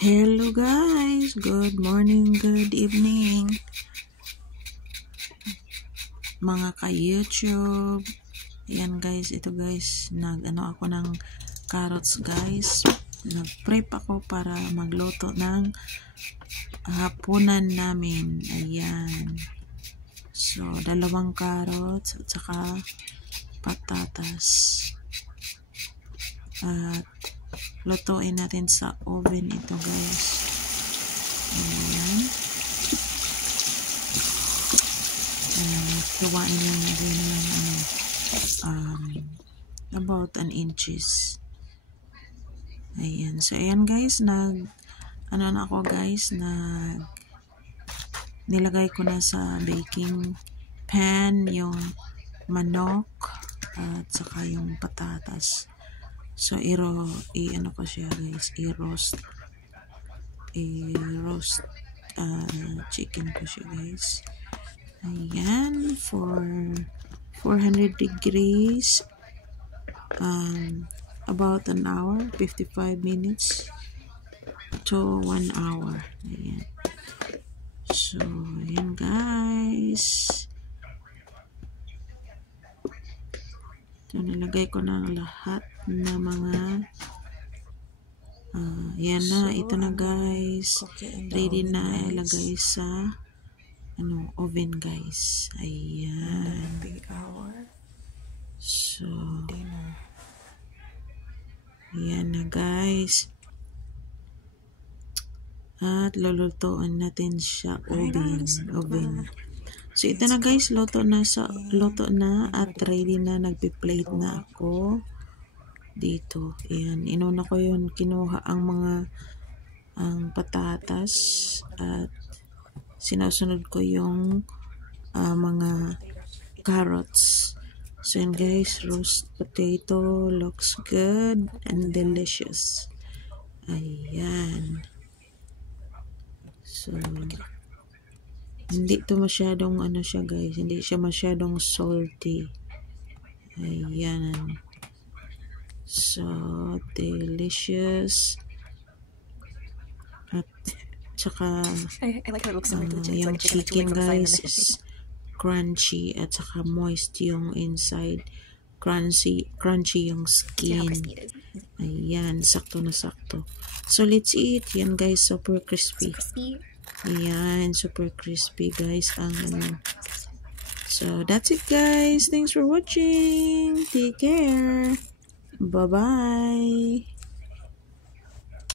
Hello guys, good morning, good evening mga ka-YouTube. Ayan guys, ito guys, nag-ano ako ng carrots guys. Nag-prep ako para magluto ng hapunan namin. Ayan. So, 2 carrots at saka patatas. At lutuin natin sa oven ito guys. Ayan. Gawain lang natin ng about 1 inches. Ayan. So, ayan guys, nilagay ko na sa baking pan yung manok at saka yung patatas. So, i-ano ko siya guys, i-roast chicken ko siya guys. Ayan, for 400 degrees, about an hour, 55 minutes to 1 hour. Ayan. So, ayan guys. So, nilagay ko na lahat na mga yan na, ito na guys. Ready na ilagay sa oven guys. Ayan. So, ayan na guys. At lulutuin natin siya oven. So, ito na guys, luto na at ready na, nagpi-plate na ako dito. Ayan, inuna ko yun, kinuha ang patatas at sinusunod ko yung mga carrots. So, yan guys, roast potato looks good and delicious. Ayan. So, hindi to masyadong siya guys, hindi siya masyadong salty. Ayan. So, delicious. At saka I like how it looks like legit. yung Like chicken chicken from the side guys and is crunchy at saka moist yung inside. Crunchy yung see how skin. crispy it is. Ayan, sakto na sakto. So, let's eat. Yan guys, super crispy. Crispy. Ayan, super crispy guys ang So, that's it guys. Thanks for watching. Take care. Bye-bye.